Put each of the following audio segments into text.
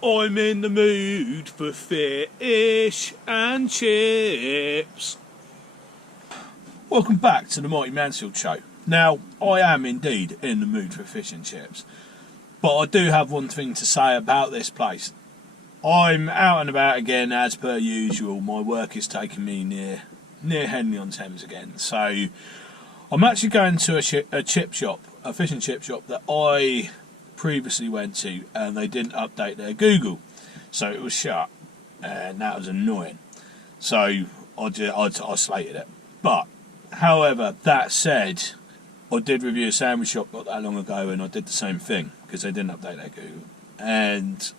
I'm in the mood for fish and chips. Welcome back to the Mighty Mansfield Show. Now, I am indeed in the mood for fish and chips, but I do have one thing to say about this place. I'm out and about again as per usual. My work is taking me near Henley-on-Thames again, so I'm actually going to a chip shop, a fish and chip shop that I previously went to, and they didn't update their Google, so it was shut, and that was annoying. So I slated it. But however, that said, I did review a sandwich shop not that long ago, and I did the same thing because they didn't update their Google, and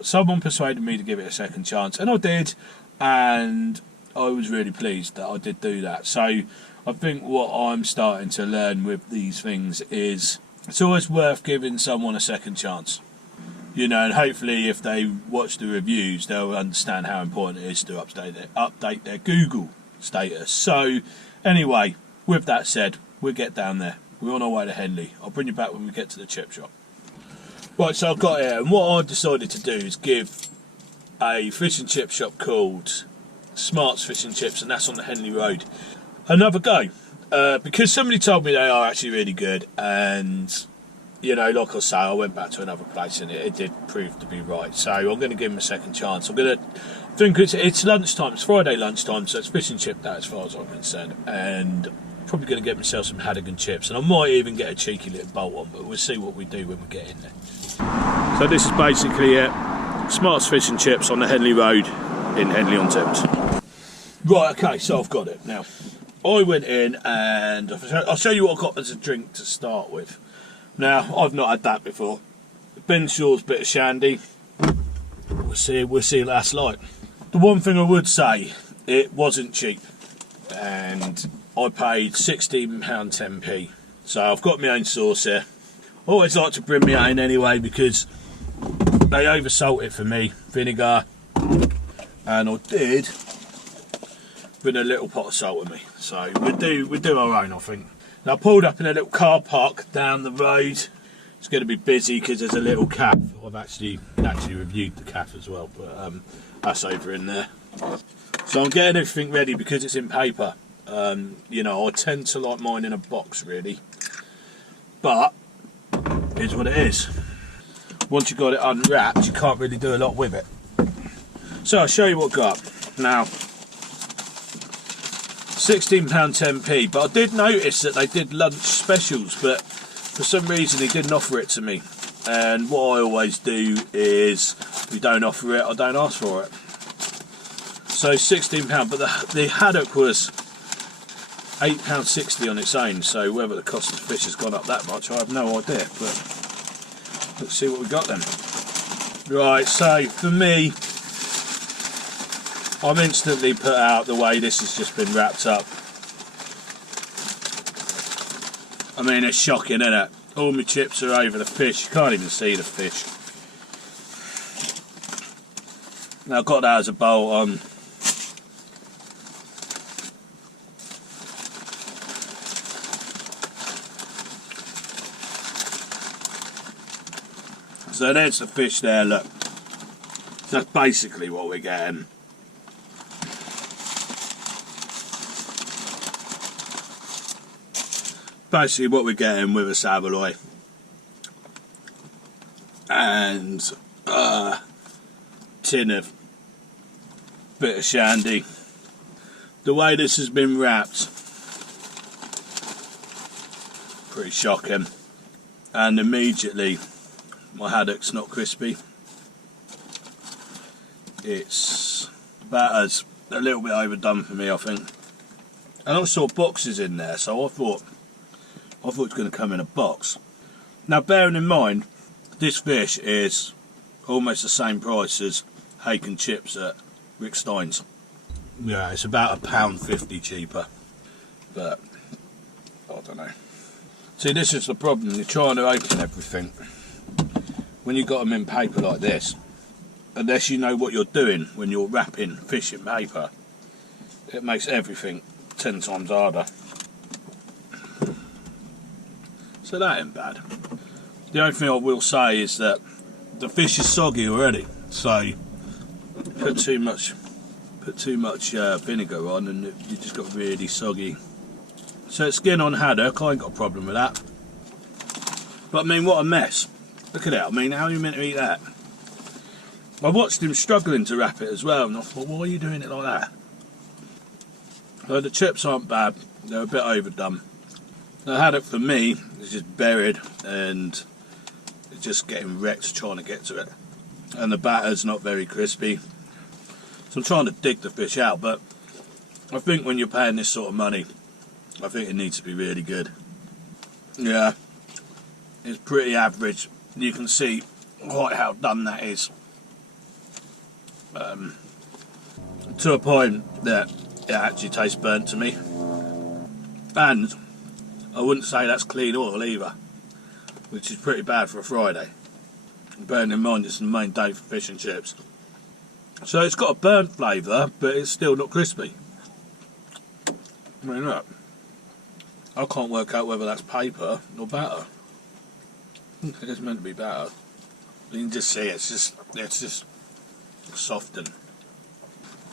someone persuaded me to give it a second chance, and I did, and I was really pleased that I did do that. So I think what I'm starting to learn with these things is it's always worth giving someone a second chance, you know, and hopefully if they watch the reviews they'll understand how important it is to update their Google status. So anyway, with that said, we'll get down there. We're on our way to Henley. I'll bring you back when we get to the chip shop. Right, so I've got here, and what I've decided to do is give a fish and chip shop called Smart's Fish and Chips, and that's on the Henley Road, another go. Because somebody told me they are actually really good, and you know, like I say, I went back to another place and it did prove to be right. So I'm going to give them a second chance. I think it's lunchtime, it's Friday lunchtime, so it's fish and chip day as far as I'm concerned, and probably going to get myself some haddock and chips, and I might even get a cheeky little bolt on, but we'll see what we do when we get in there. So this is basically it. Smart's Fish and Chips on the Henley Road in Henley-on-Thames. Right, okay, so I've got it now. I went in and I'll show you what I got as a drink to start with. Now, I've not had that before. Ben Shaw's bit of shandy. We'll see what that's like. The one thing I would say, it wasn't cheap, and I paid £16.10p. So I've got my own sauce here. I always like to bring my own anyway because they oversalt it for me, vinegar, and I did bring a little pot of salt with me. So we do our own, I think. Now I pulled up in a little car park down the road. It's going to be busy because there's a little cafe. I've actually reviewed the cafe as well, but that's over in there. So I'm getting everything ready because it's in paper. You know, I tend to like mine in a box really, but here's what it is. Once you've got it unwrapped, you can't really do a lot with it. So I'll show you what I got. Now, £16.10p, but I did notice that they did lunch specials, but for some reason he didn't offer it to me. And what I always do is, if we don't offer it, I don't ask for it. So £16, but the haddock was £8.60 on its own, so whether the cost of fish has gone up that much, I have no idea, but let's see what we got then. Right, so for me, I'm instantly put out the way this has just been wrapped up. I mean, it's shocking, isn't it? All my chips are over the fish, you can't even see the fish. Now I've got that as a bolt on. So there's the fish there, look. That's basically what we're getting. Basically what we're getting with a saveloy. And a tin of bit of shandy. The way this has been wrapped, pretty shocking. And immediately, my haddock's not crispy. It's about as a little bit overdone for me, I think. And I saw boxes in there, so I thought it was going to come in a box. Now, bearing in mind, this fish is almost the same price as hake and chips at Rick Stein's. Yeah, it's about £1.50 cheaper, but I don't know. See, this is the problem. You're trying to open everything. When you've got them in paper like this, unless you know what you're doing when you're wrapping fish in paper, it makes everything 10 times harder. So that ain't bad. The only thing I will say is that the fish is soggy already, so put too much vinegar on and you just got really soggy. So it's skin on haddock, I ain't got a problem with that. But I mean, what a mess. Look at it, I mean, how are you meant to eat that? I watched him struggling to wrap it as well, and I thought, why are you doing it like that? So the chips aren't bad, they're a bit overdone. The haddock for me is just buried and it's just getting wrecked trying to get to it. And the batter's not very crispy. So I'm trying to dig the fish out, but I think when you're paying this sort of money, I think it needs to be really good. Yeah, it's pretty average. You can see quite how done that is. To a point that it actually tastes burnt to me. And I wouldn't say that's clean oil either, which is pretty bad for a Friday. Bearing in mind it's the main day for fish and chips. So it's got a burnt flavour, but it's still not crispy. I mean, look, I can't work out whether that's paper or batter. It's meant to be batter. You can just see it's just softened.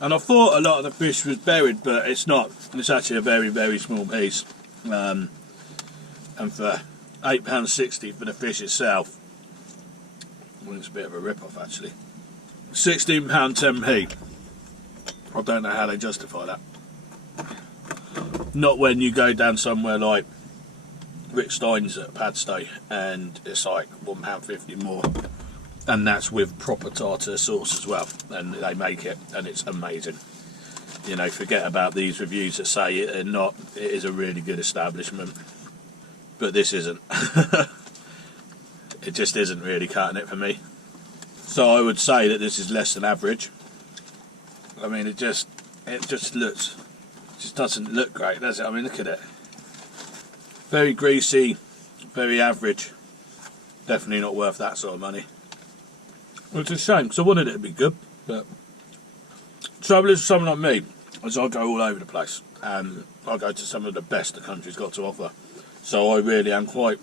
And I thought a lot of the fish was buried, but it's not. It's actually a very, very small piece. And for £8.60 for the fish itself, well, it's a bit of a rip-off actually. £16 10p. I don't know how they justify that. Not when you go down somewhere like Rick Stein's at Padstow and it's like £1.50 more, and that's with proper tartar sauce as well, and they make it and it's amazing. You know, forget about these reviews that say it and not. It is a really good establishment, but this isn't. It just isn't really cutting it for me. So I would say that this is less than average. I mean, it just doesn't look great, does it? I mean, look at it. Very greasy, very average. Definitely not worth that sort of money. Which is a shame, because I wanted it to be good, but the trouble is with someone like me, is I go all over the place, and I go to some of the best the country's got to offer. So I really am quite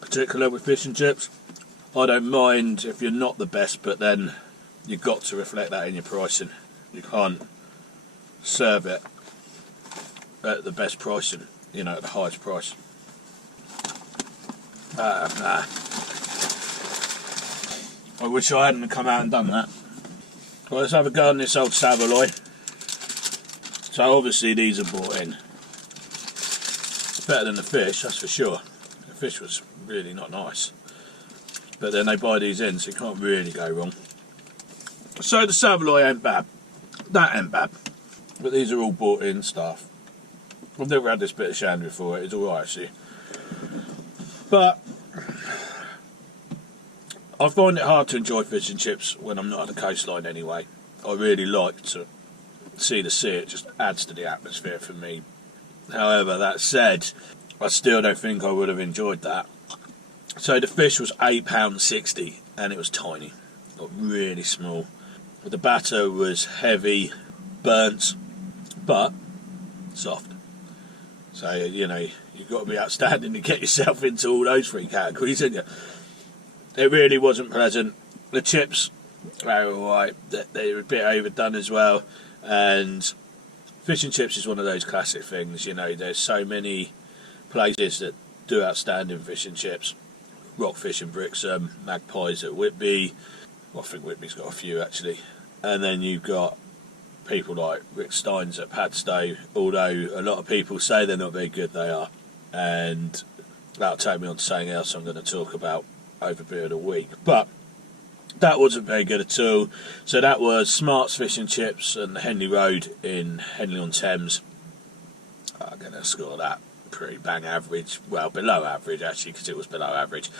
particular with fish and chips. I don't mind if you're not the best, but then you've got to reflect that in your pricing. You can't serve it at the best pricing, you know, at the highest price. Nah. I wish I hadn't come out and done that. Well, let's have a go on this old saveloy. So obviously these are bought in. It's better than the fish, that's for sure. The fish was really not nice. But then they buy these in, so you can't really go wrong. So the saveloy ain't bad. That ain't bad. But these are all bought in stuff. I've never had this bit of shandy before, it's alright actually. But I find it hard to enjoy fish and chips when I'm not at the coastline anyway. I really like to see the sea, it just adds to the atmosphere for me. However, that said, I still don't think I would have enjoyed that. So the fish was £8.60 and it was tiny, like really small. The batter was heavy, burnt, but soft. So, you know, you've got to be outstanding to get yourself into all those three categories, haven't you? It really wasn't pleasant. The chips, they were alright, they were a bit overdone as well. And fish and chips is one of those classic things, you know, there's so many places that do outstanding fish and chips. Rockfish and Brixham, Magpies at Whitby. Well, I think Whitby's got a few actually. And then you've got people like Rick Stein's at Padstow, although a lot of people say they're not very good, they are. And that'll take me on to something else I'm going to talk about over a bit of the week. But that wasn't very good at all. So that was Smart's Fish and Chips and the Henley Road in Henley-on-Thames. I'm going to score that pretty bang average. Well, below average actually, because it was below average.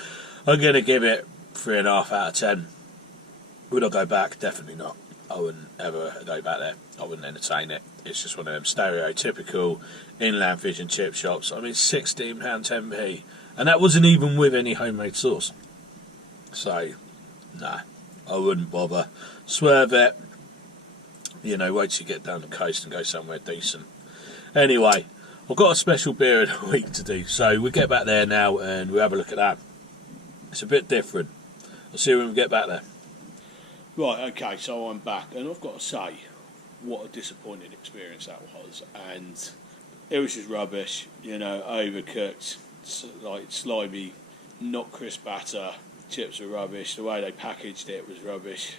I'm going to give it 3.5 out of 10. Would I go back? Definitely not. I wouldn't ever go back there. I wouldn't entertain it. It's just one of them stereotypical inland fish and chip shops. I mean, £16 10p. And that wasn't even with any homemade sauce. So, nah, I wouldn't bother. Swerve it. You know, wait till you get down the coast and go somewhere decent. Anyway, I've got a special beer of the week to do. So we'll get back there now and we'll have a look at that. It's a bit different. I'll see you when we get back there. Right, okay, so I'm back, and I've got to say, what a disappointing experience that was. And it was just rubbish, overcooked, like slimy, not crisp batter. Chips were rubbish. The way they packaged it was rubbish.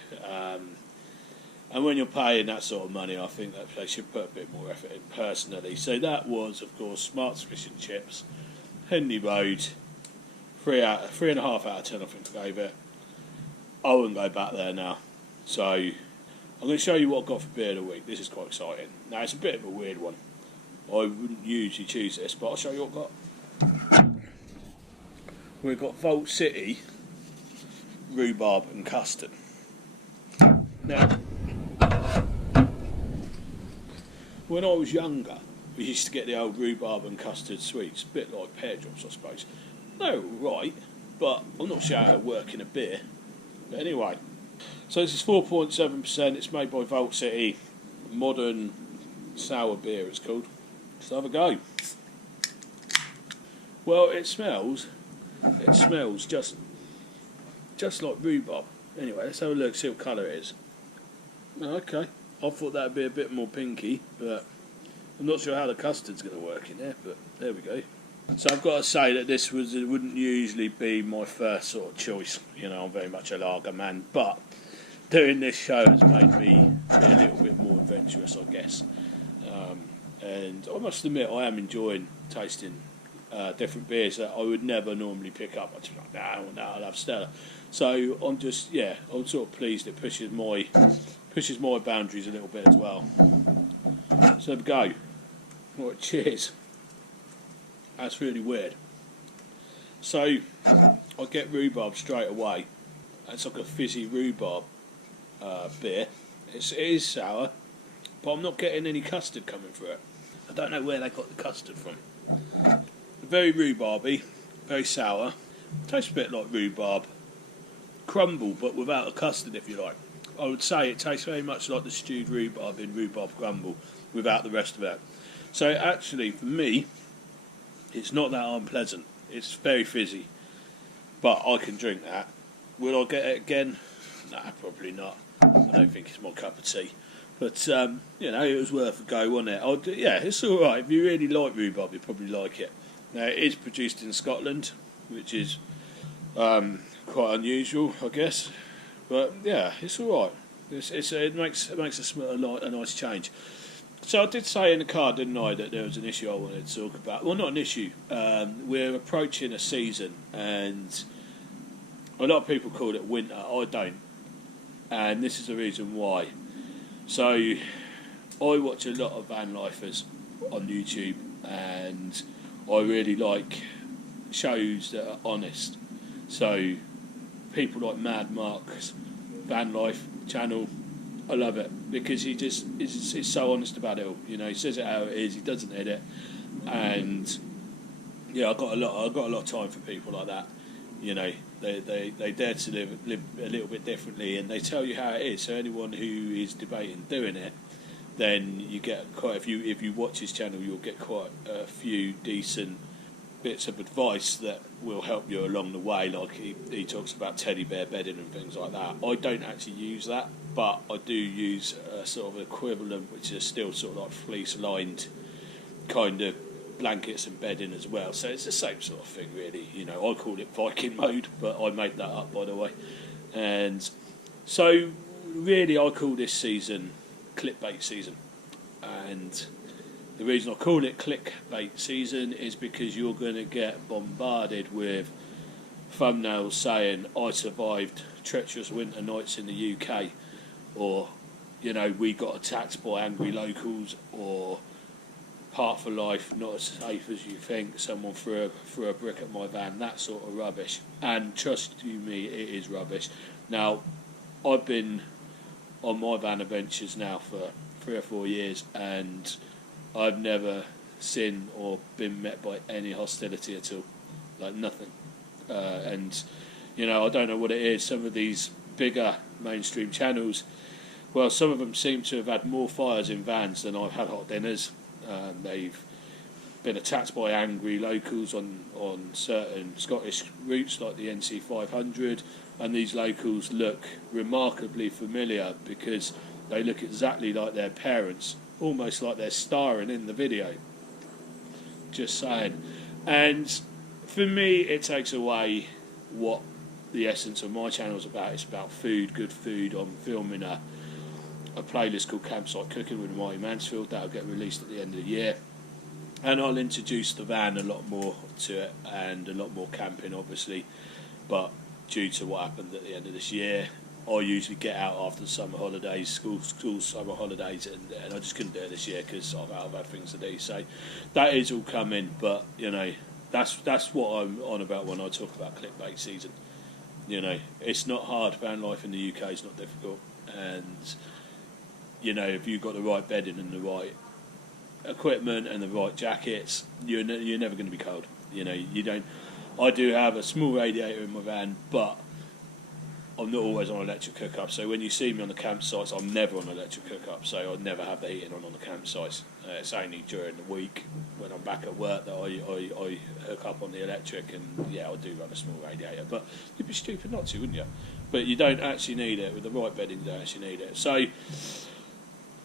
And when you're paying that sort of money, I think that they should put a bit more effort in personally. So that was, of course, Smart's Fish and Chips, Henley Road, 3.5 out of 10. I think I gave it. I wouldn't go back there now. So I'm going to show you what I got for beer of the week. This is quite exciting. Now it's a bit of a weird one. I wouldn't usually choose this, but I'll show you what I've got. We've got Vault City, rhubarb and custard. Now, when I was younger, we used to get the old rhubarb and custard sweets, a bit like pear drops, I suppose. They were right, but I'm not sure how it work in a beer. But anyway, so this is 4.7%. It's made by Vault City, modern sour beer it's called. Let's have a go. Well, it smells just like rhubarb. Anyway, let's have a look, see what colour it is. Okay, I thought that would be a bit more pinky, but I'm not sure how the custard's going to work in there, but there we go. So I've got to say that it wouldn't usually be my first sort of choice. I'm very much a lager man, but doing this show has made me be a little bit more adventurous, I guess. And I must admit, I am enjoying tasting different beers that I would never normally pick up. I'm just like, no, I'll have Stella. So I'm sort of pleased it pushes my boundaries a little bit as well. So there we go. Right, cheers. That's really weird. So I get rhubarb straight away. It's like a fizzy rhubarb beer. It is sour, but I'm not getting any custard coming through it. I don't know where they got the custard from. Very rhubarby, very sour. Tastes a bit like rhubarb crumble, but without a custard, if you like. I would say it tastes very much like the stewed rhubarb in rhubarb crumble, without the rest of it. So actually, for me, it's not that unpleasant. It's very fizzy, but I can drink that. Will I get it again? Nah, probably not. I don't think it's my cup of tea. But, it was worth a go, wasn't it? It's all right. If you really like rhubarb, you'll probably like it. Now, it is produced in Scotland, which is quite unusual, I guess. But, yeah, it's all right. It makes a nice change. So I did say in the card, didn't I, that there was an issue I wanted to talk about. Well, not an issue. We're approaching a season, and a lot of people call it winter. I don't. And this is the reason why. So I watch a lot of van lifers on YouTube, and I really like shows that are honest. So people like Mad Mark's van life channel, I love it because he's so honest about it all. He says it how it is. He doesn't edit, and I've got a lot of time for people like that. They dare to live a little bit differently, and they tell you how it is. So anyone who is debating doing it, then you get quite a few. If you watch his channel, you'll get quite a few decent bits of advice that will help you along the way. Like he talks about teddy bear bedding and things like that. I don't actually use that, but I do use a sort of equivalent, which is still sort of like fleece lined kind of blankets and bedding as well. So it's the same sort of thing, really. I call it Viking mode, but I made that up, by the way. And so really, I call this season clickbait season, and the reason I call it clickbait season is because you're going to get bombarded with thumbnails saying I survived treacherous winter nights in the UK, or we got attacked by angry locals, or Part for life, not as safe as you think, someone threw a brick at my van, that sort of rubbish. And trust you me, it is rubbish. Now, I've been on my van adventures now for 3 or 4 years, and I've never seen or been met by any hostility at all. Like nothing. And I don't know what it is. Some of these bigger mainstream channels, well, some of them seem to have had more fires in vans than I've had hot dinners. They've been attacked by angry locals on certain Scottish routes like the NC 500, and these locals look remarkably familiar because they look exactly like their parents, almost like they're starring in the video. Just saying. And for me, it takes away what the essence of my channel is about. It's about food, good food. I'm filming a playlist called Campsite Cooking with Mighty Mansfield that'll get released at the end of the year, and I'll introduce the van a lot more to it and a lot more camping obviously, but due to what happened at the end of this year, I usually get out after the summer holidays, school summer holidays, and I just couldn't do it this year because I've had things to do. So that is all coming, but you know, that's what I'm on about when I talk about clickbait season. You know, it's not hard. Van life in the UK is not difficult, and you know, if you've got the right bedding and the right equipment and the right jackets, you're never going to be cold. You know, you don't. I do have a small radiator in my van, but I'm not always on electric hookup. So when you see me on the campsites, I'm never on electric hookup. So I never have the heating on the campsites. It's only during the week when I'm back at work that I hook up on the electric, and yeah, I do run a small radiator. But you'd be stupid not to, wouldn't you? But you don't actually need it. With the right bedding, you don't actually need it. So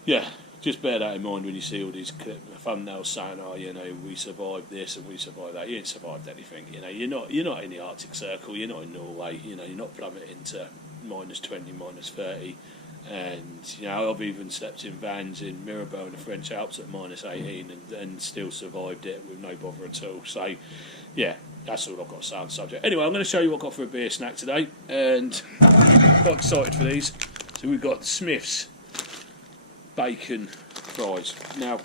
yeah, just bear that in mind when you see all these thumbnails saying, "Oh, you know, we survived this and we survived that." You ain't survived anything. You know, you're not in the Arctic Circle. You're not in Norway. You know, you're not plummeting to -20, -30. And you know, I've even slept in vans in Mirabeau in the French Alps at -18 and still survived it with no bother at all. So yeah, that's all I've got to say on the subject. Anyway, I'm going to show you what I got for a beer snack today, and I'm quite excited for these. So we've got Smith's bacon fries. Now,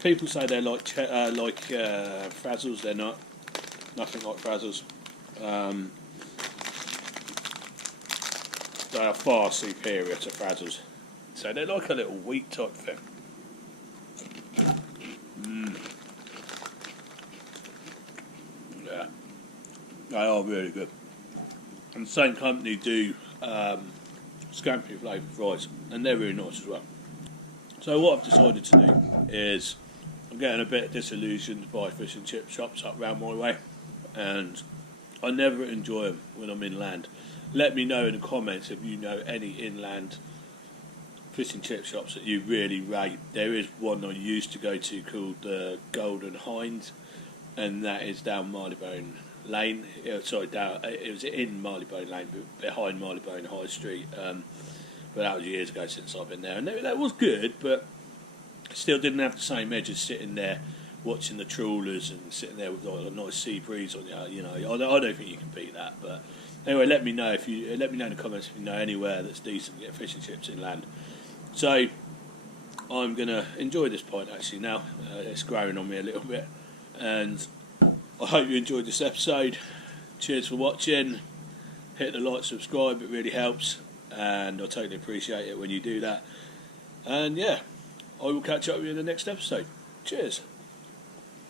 people say they're like Frazzles. They're not. Nothing like Frazzles. They are far superior to Frazzles. So they're like a little wheat type thing. Yeah, they are really good. And the same company do scampi flavoured fries, and they're really nice as well. So what I've decided to do is, I'm getting a bit disillusioned by fish and chip shops up round my way, and I never enjoy them when I'm inland. Let me know in the comments if you know any inland fish and chip shops that you really rate. There is one I used to go to called the Golden Hind, and that is down Marylebone Lane. It was in Marylebone Lane, but behind Marylebone High Street. But that was years ago since I've been there, and that was good, but still didn't have the same edge as sitting there watching the trawlers and sitting there with like a nice sea breeze on you. You know, I don't think you can beat that. But anyway, let me know in the comments if you know anywhere that's decent to get fish and chips inland. So I'm gonna enjoy this pint actually now. It's growing on me a little bit, and I hope you enjoyed this episode. Cheers for watching. Hit the like, subscribe, it really helps, and I totally appreciate it when you do that. And yeah, I will catch up with you in the next episode. Cheers.